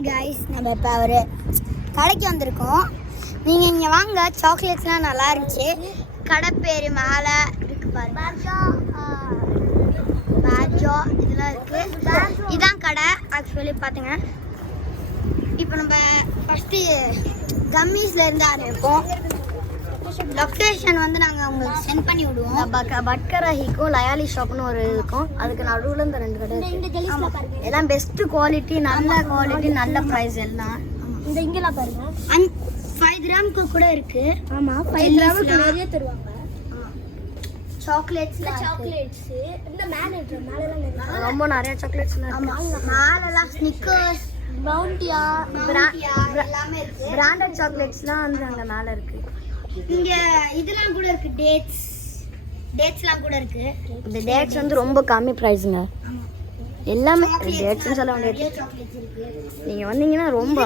Hi guys, நம்ம இப்போ ஒரு கடைக்கு வந்திருக்கோம். நீங்கள் இங்கே வாங்க, சாக்லேட்ஸ்லாம் நல்லா இருந்துச்சு. கடை பேர் மேலே இருக்கு பாருங்க, பேஜோ இதெல்லாம் இருக்குது. இதான் கடை ஆக்சுவலி பார்த்துங்க. இப்போ நம்ம ஃபஸ்ட்டு கம்மீஸ்லேருந்து ஆரம்பிப்போம். லொக்கேஷன் வந்து நாங்கள் உங்களுக்கு சென்ட் பண்ணி விடுவோம். பட்கராஹிக்கும் லயாலி ஷாப்னு ஒரு இருக்கும், அதுக்கு நடுவில் இந்த 2 கடை இருக்குது. எல்லாம் பெஸ்ட்டு குவாலிட்டி, நல்ல குவாலிட்டி, நல்ல ப்ரைஸ் எல்லாம். இந்த இங்கெல்லாம் பாருங்க, 5 கிராமுக்கு கூட இருக்கு. ஆமாம் 5 கிராமுக்கு நிறைய தருவாங்க. சாக்லேட்ஸ் இந்த மேலாம் ரொம்ப நிறைய சாக்லேட்ஸ். மேலெல்லாம் ஸ்னிக்கர்ஸ், பவுண்டியா, எல்லாமே இருக்கு. பிராண்டட் சாக்லேட்ஸ்லாம் வந்து அங்கே மேலே இருக்குது. இங்க இதெல்லாம் கூட இருக்கு, டேட்ஸ்லாம் கூட இருக்கு. இந்த டேட்ஸ் வந்து ரொம்ப கம்மி ப்ரைஸுங்க. எல்லாமே டேட்ஸ்னு சொல்ல வேண்டியது. நீங்கள் வந்தீங்கன்னா ரொம்ப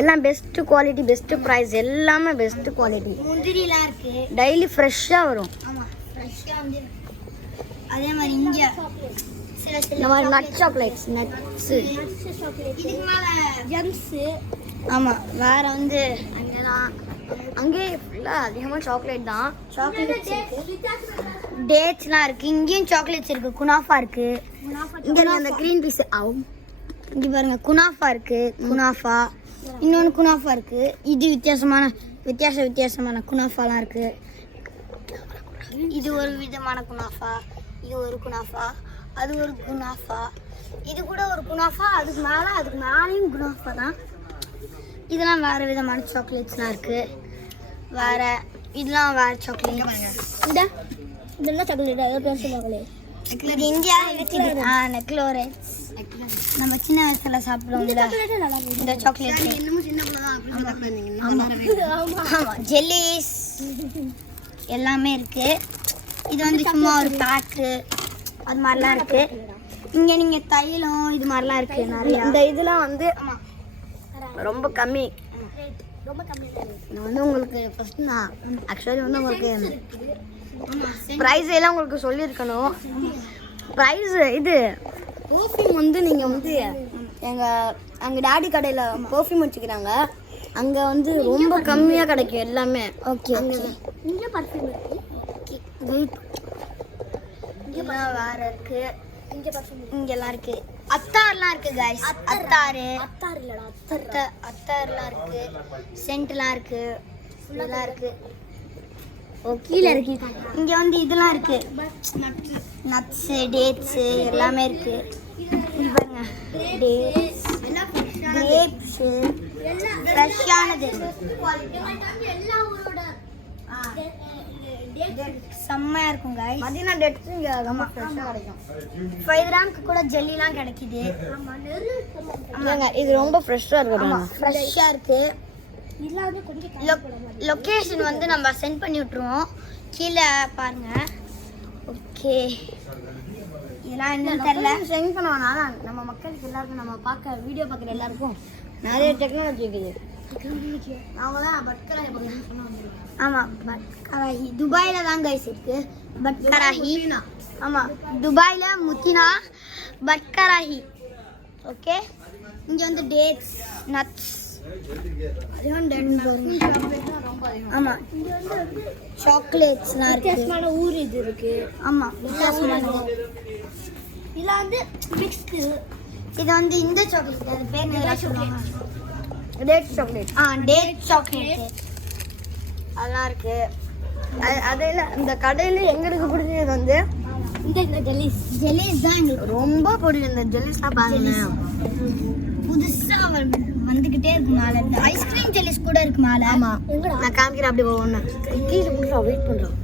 எல்லாம் பெஸ்ட்டு குவாலிட்டி, பெஸ்ட்டு ப்ரைஸ், எல்லாமே பெஸ்ட்டு குவாலிட்டி. முந்திரிலாம் இருக்கு, டெய்லி ஃப்ரெஷ்ஷாக வரும். ஆமாம் ஃப்ரெஷ்ஷாக வந்து. அதே மாதிரி இங்கே சில இந்த மாதிரி நட் சாக்லேட்ஸ், நட்ஸு, இதுக்கு மேலே ஜம்ஸு. ஆமாம் வேறு வந்து அங்கேயே ஃபுல்லாக அதிகமாக சாக்லேட் தான். சாக்லேட்ஸ் இருக்கு, டேட்ஸ்லாம் இருக்குது. இங்கேயும் சாக்லேட்ஸ் இருக்குது, குனாஃபா இருக்குது. இங்கே அந்த க்ரீன் பீஸ் ஆகும். இங்கே பாருங்கள், குனாஃபா இருக்குது, குனாஃபா. இன்னொன்று குனாஃபா இருக்குது. இது வித்தியாசமான குனாஃபாலாம் இருக்குது. இது ஒரு விதமான குனாஃபா, இது ஒரு குனாஃபா, அது ஒரு குனாஃபா, இது கூட ஒரு குனாஃபா, அதுக்கு மேலேயும் குனாஃபா தான். இதெல்லாம் வேறு விதமான சாக்லேட்ஸ்லாம் இருக்குது. இதெல்லாம் வேறு சாக்லேட். இதெல்லாம் சாக்லேட் அதாவது பேர் சொல்லுவாங்களே, இது இந்தியா நெக்லோரேட்ஸ். நம்ம சின்ன வயசுல சாப்பிடுவோம்ல இந்த சாக்லேட். ஆமாம் ஜெல்லிஸ் எல்லாமே இருக்குது. இது வந்து சும்மா ஒரு பேக்கு அது மாதிரிலாம் இருக்குது. இங்கே நீங்கள் தைலம் இது மாதிரிலாம் இருக்குது நிறையா. இந்த இதெல்லாம் வந்து ரொம்ப கம்மி. நான் வந்து உங்களுக்கு ஃபஸ்ட்டு ஆக்சுவலி வந்து உங்களுக்கு ப்ரைஸ் எல்லாம் உங்களுக்கு சொல்லியிருக்கணும். ப்ரைஸ் இது பர்ஃப்யூம் வந்து நீங்கள் வந்து எங்கள் டாடி கடையில் பர்ஃப்யூம் வச்சுக்கிறாங்க. அங்கே வந்து ரொம்ப கம்மியாக கிடைக்கும் எல்லாமே. ஓகே இங்கே பர்ஃப்யூம் இதெல்லாம் வேறு இருக்குது. இங்கே பர்ஃப்யூம் இங்கெல்லாம் இருக்குது. அத்தார்லாம் இருக்குது கைஸ். அத்தார் இல்லைடா, அத்தார்லாம் இருக்குது. சென்ட்லாம் இருக்குது, ஃபுல்லாக இருக்குது. கீழே இருக்கு. இங்கே வந்து இதெல்லாம் இருக்குது, நட்ஸு, டேட்ஸு எல்லாமே இருக்குது. இது பாருங்க, டேட்ஸ், கிரேப்ஸு, ஃப்ரெஷ்ஷானது. செம்மையாக இருக்கும் கைஸ். மதினா டேட்ஸும் இங்கே ரொம்ப ஃப்ரெஷ்ஷாக கிடைக்கும். 5 கிராமுக்கு கூட ஜெல்லிலாம் கிடைக்குது. இது ரொம்ப ஃப்ரெஷ்ஷாக இருக்கும். ஃப்ரெஷ்ஷாக இருக்குது. லொக்கேஷன் வந்து நம்ம சென்ட் பண்ணி விட்ருவோம், கீழே பாருங்கள். ஓகே, இதெல்லாம் என்னன்னு தெரியல, சென்ட் பண்ணுவோம்னா நம்ம மக்களுக்கு எல்லாருக்கும், நம்ம வீடியோ பார்க்குற எல்லாருக்கும் நிறைய டெக்னாலஜி இருக்குது. அவங்களாம் பட்கராஹி பண்ணுவாங்க. ஆமாம் பட்கராஹி துபாயில் தான் கைஸ் இருக்குது. பட்கராஹி ஆமாம், துபாயில் முத்தினா பட்கராஹி. ஓகே, இங்கே வந்து டேட்ஸ், நட்ஸ், ஆமாம் சாக்லேட்ஸ்லாம் இருக்குது. ஊர் இது இருக்குது. ஆமாம் வித்தியாசமான. இதில் வந்து மிக்ஸ்டு. இது வந்து இந்த சாக்லேட், அது பேர் நல்லா சொல்லுவாங்க, டேட் சாக்லேட். டேட் சாக்லேட் அதெல்லாம் இருக்குது. அதில் இந்த கடையில் எங்களுக்கு பிடிச்சது வந்து இந்த ஜெல்லிஸ் தான் எங்களுக்கு ரொம்ப பிடிக்கும். இந்த ஜெல்லிஸ்லாம் பாருங்க, புதுசாக வந்துக்கிட்டே இருக்கு. மேலே இந்த ஐஸ்கிரீம் ஜெல்லிஸ் கூட இருக்கு மேலே. ஆமாம், நான் காமிக்கிறேன். அப்படி ஒன்று கீழே பிடிச்சா வெயிட் பண்ணுறோம்.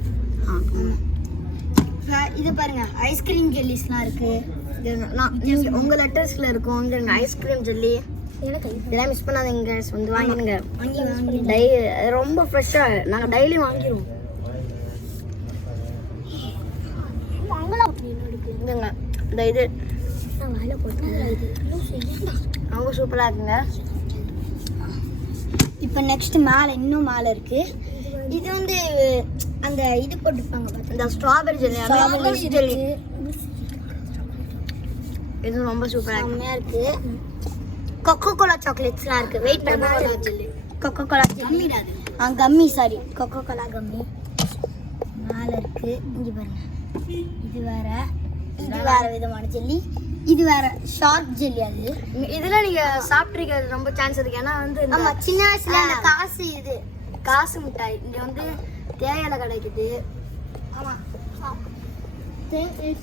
இது பாருங்க, ஐஸ்கிரீம் ஜெல்லிஸ்லாம் இருக்குது. உங்கள் லெட்டர்ஸில் இருக்கும். இங்கே ஐஸ்கிரீம் ஜெல்லி இதெல்லாம் மிஸ் பண்ணாதீங்க, வந்து வாங்கிடுங்க. ரொம்ப ஃப்ரெஷ்ஷாக நாங்கள் டெய்லி வாங்கிடுவோம். இந்த இது அவங்க சூப்பராக இருக்குங்க. இப்போ நெக்ஸ்ட் இன்னும் மேலே இருக்குது. இது வந்து அந்த இது போட்டுருப்பாங்க, இந்த ஸ்ட்ராபெரி ஜெல்லி. இது ரொம்ப சூப்பராக செம்மையாக இருக்குது. கொக்கோ கோலா சாக்லேட்ஸ்லாம் இருக்கு. வெயிட் பண்ணி கொக்கோ கோலா ஜெல்லி. கம்மி சாரி கொக்கோ கோலா கம்மி மேலே இருக்கு. இங்கே பாருங்க, இது வேற விதமான ஜெல்லி, இது வேற ஷார்ப் ஜெல்லி. அது இதெல்லாம் நீங்க சாப்பிட்ருக்க ரொம்ப சான்ஸ் இருக்கு. ஏன்னா வந்து ஆமா, சின்ன வயசுல அந்த காசு இது காசு மிட்டாய் இங்க வந்து தேயிலை கிடைக்குது. ஆமா,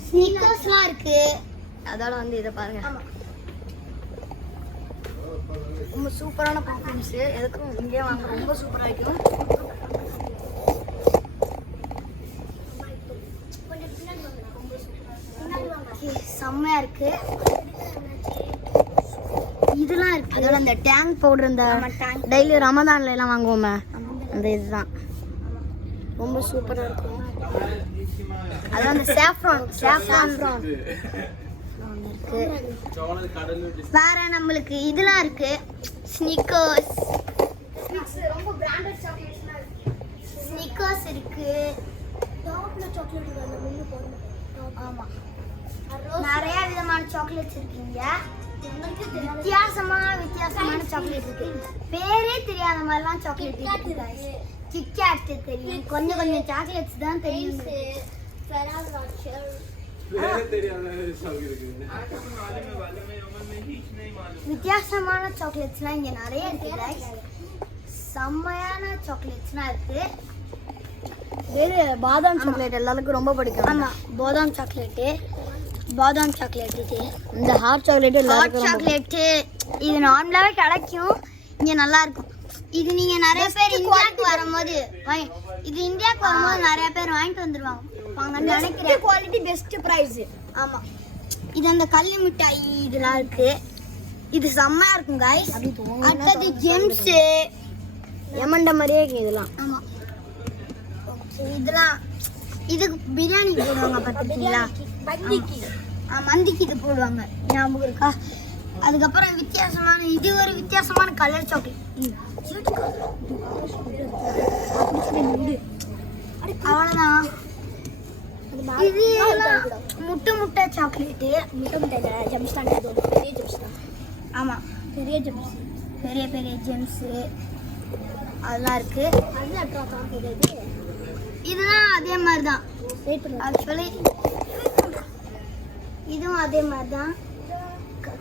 ஸ்னிக்கர்ஸ்லாம் இருக்கு. அதோட வந்து இதை பாருங்க, ஆமா, ரொம்ப சூப்பரான பர்ஃப்யூம்ஸ். எதுக்கும் இங்கே வாங்க, ரொம்ப சூப்பராக இருக்கும். செம்மையா இருக்கு. இதெல்லாம் இருக்கு. அதோட அந்த டேங்க் பவுடர், இந்த tank. டெய்லி ரமதான்ல எல்லாம் வாங்குவோமே அந்த இதுதான், ரொம்ப சூப்பராக இருக்கும். அதான் அந்த சாஃப்ரான் இருக்கு. வேற நம்மளுக்கு இதெல்லாம் இருக்கு. ஸ்னிக்கர்ஸ், ரொம்ப பிராண்டட் சாக்லேட்ஸ்லாம் இருக்கு. ஸ்னிக்கர்ஸ் இருக்கு. ஆமா, நிறைய விதமான சாக்லேட்ஸ் இருக்குங்க. வித்தியாசமான சாக்லேட் இருக்கு. பேரே தெரியாத மாதிரிலாம் சாக்லேட் இருக்கு. கிட்கேட் தெரியும், கொஞ்சம் சாக்லேட்ஸ் தான் தெரியும். வித்தியாசமான சாக்லேட்ஸ்லாம் இங்க நிறைய இருக்கு. செம்மையான சாக்லேட்ஸ்லாம் இருக்கு. வேறு பாதாம் சாக்லேட் எல்லாருக்கும் ரொம்ப பிடிக்கும். ஆமா, பாதாம் சாக்லேட் இது. இந்த ஹாட் சாக்லேட் ஹாட் சாக்லேட் இது நார்மலாவே கிடைக்கும், இங்க நல்லா இருக்கும். இது நீங்க நிறைய பேர் இந்தியாவுக்கு வரும்போது நிறைய பேர் வாங்கிட்டு வந்துருவாங்க நினைக்கிறேன். Quality best price. ஆமா, இது அந்த கல்லு மிட்டாய் இதெல்லாம் இருக்கு. இது செம்மையா இருக்கும் गाइस. அடுத்தது ஜெம்ஸ், எமண்ட மாதிரியே இருக்கு இதெல்லாம். ஆமா, இதெல்லாம் இதுக்கு பிரியாணி போடுவாங்க பார்த்துருக்கீங்களா? மந்திக்கு இது போடுவாங்க, ஞாபகம் இருக்கா? அதுக்கப்புறம் இது ஒரு வித்தியாசமான கலர் சாக்லேட். அவ்வளோதான். இது முட்டை சாக்லேட்டு. ஆமா, பெரிய ஜெம்ஸு அதெல்லாம் இருக்கு. இதெல்லாம் அதே மாதிரி தான். ஆக்சுவலி இதுவும் அதே மாதிரி தான்.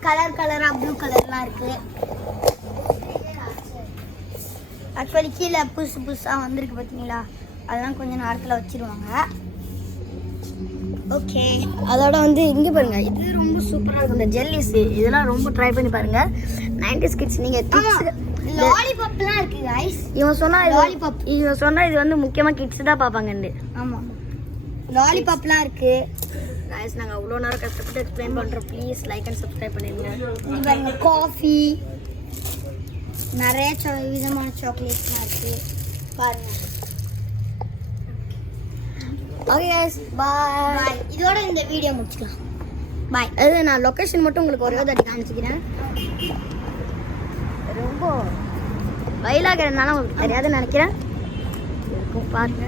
கலராக ப்ளூ கலர்லாம் இருக்கு. ஆக்சுவலி கீழே புதுசாக வந்திருக்கு பார்த்தீங்களா? அதெல்லாம் கொஞ்சம் நேரத்தில் வச்சிருவாங்க. ஓகே, அதோட வந்து இங்கே பாருங்க, இது ரொம்ப சூப்பராக இருக்கும். இந்த ஜெல்லிஸ் இதெல்லாம் ரொம்ப ட்ரை பண்ணி பாருங்க. 90s கிட்ஸ் நீங்கள் லாலிபாப்லாம் இருக்கு गाइस. இவன் சொன்னா இது வந்து முக்கியமாக கிட்ஸ் தான் பார்ப்பாங்கன்னு. ஆமாம், லாலிபாப்லாம் இருக்கு गाइस. நாங்கள் அவ்வளோ நேரம் கஷ்டப்பட்டு எக்ஸ்பிளைன் பண்ணுறோம். ப்ளீஸ் லைக் அண்ட் சப்ஸ்கிரைப் பண்ணிடுங்க. இங்கே பாருங்க, காஃபி, நிறைய விதமான சாக்லேட்ஸ்லாம் இருக்கு பாருங்க. ஓகே गाइस, பாய். இதோட இந்த வீடியோ முடிச்சுக்கலாம். பாய். அது நான் லொக்கேஷன் மட்டும் உங்களுக்கு ஒரே தாட்டி காமிச்சிக்கிறேன். ரொம்ப வயலாகிறதுனால உங்களுக்கு தெரியாதுன்னு நினைக்கிறேன். இருக்கும் பாருங்க.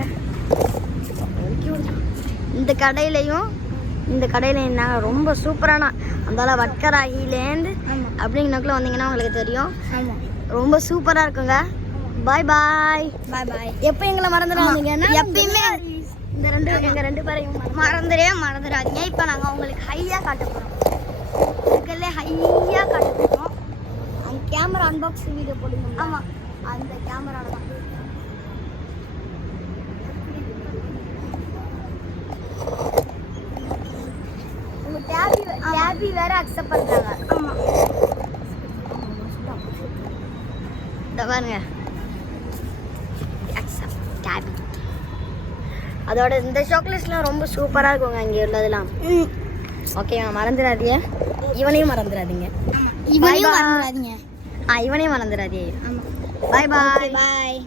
இந்த கடையிலையும் நாங்கள் ரொம்ப சூப்பரான அந்த வட்கராகிலேருந்து அப்படிங்கக்குள்ள வந்தீங்கன்னா உங்களுக்கு தெரியும். ரொம்ப சூப்பராக இருக்குங்க. பாய் பாய். எப்போ எங்களை மறந்துடாதீங்கன்னா எப்பயுமே எங்கள் ரெண்டு பேரையும் மறந்துடாதீங்க. இப்போ நாங்கள் உங்களுக்கு ஹையாக காட்ட போகிறோம். ஹையாக காட்ட போகிறோம். அந்த கேமரா அன்பாக்சிங் வீடியோ போடுங்க. ஆமாம், அந்த கேமராவில் தான். உங்கள் டேபி வேறு அக்செப்ட் பண்ணுறாங்க. ஆமாம், இந்த பாருங்க, அக்செப்ட் டேபி. அதோட இந்த சாக்லேட்ஸ்லாம் ரொம்ப சூப்பராக இருக்குங்க இங்கே உள்ளதெல்லாம். ஓகேங்க, மறந்துடாதீங்க. இவனையும் மறந்துடாதீங்க. இவனையும் மறந்துடாதீங்க. இவனையும் மறந்துடாதீங்க. ஆமாம், பாய் பாய். பாய்.